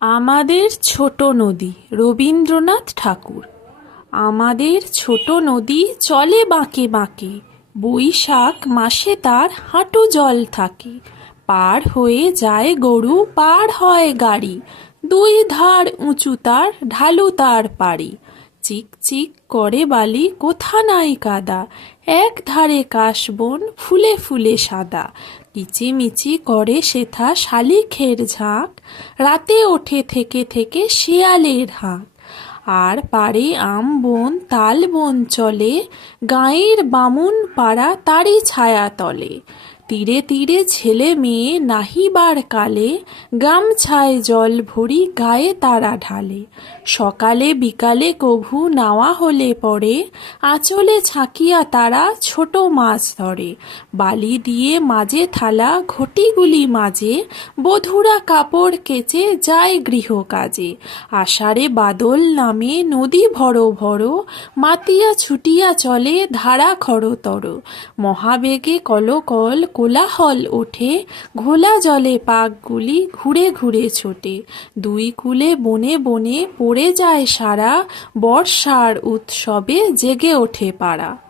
আমাদের ছোট নদী, রবীন্দ্রনাথ ঠাকুর। আমাদের ছোট নদী চলে বাঁকে বাঁকে, বৈশাখ মাসে তার হাঁটু জল থাকে। পার হয়ে যায় গরু, পার হয় গাড়ি, দুই ধার উঁচু তার, ঢালু তার পাড়ি। চিক চিক করে বালি, কোথা নাই কাদা, এক ধারে কাশবন ফুলে ফুলে সাদা। কিচিমিচি করে সেথা শালিখের ঝাঁক, রাতে ওঠে থেকে থেকে শিয়ালের হাঁক। আর পারে আম বন, তাল বন চলে, গাঁয়ের বামুন পাড়া তারই ছায়া তলে। তীরে তীরে ছেলে মেয়ে নাহিবার কালে, গামছায় জল ভরি গায়ে তারা ঢালে। সকালে বিকালে কভু নাওয়া হলে পরে, আঁচলে ছাকিয়া তারা ছোট মাছ ধরে। বালি দিয়ে মাঝে থালা, ঘটিগুলি মাঝে, বধুরা কাপড় কেচে যায় গৃহ কাজে। আষাঢ়ে বাদল নামে নদী ভরো ভরো, মাতিয়া ছুটিয়া চলে ধারা খরতর। মহাবেগে কলকল কোলাহল ওঠে, ঘোলা জলে পাকগুলি ঘুরে ঘুরে ছোটে। দুই কুলে বনে বনে পড়ে যায় সারা, বর্ষার উৎসবে জেগে ওঠে পাড়া।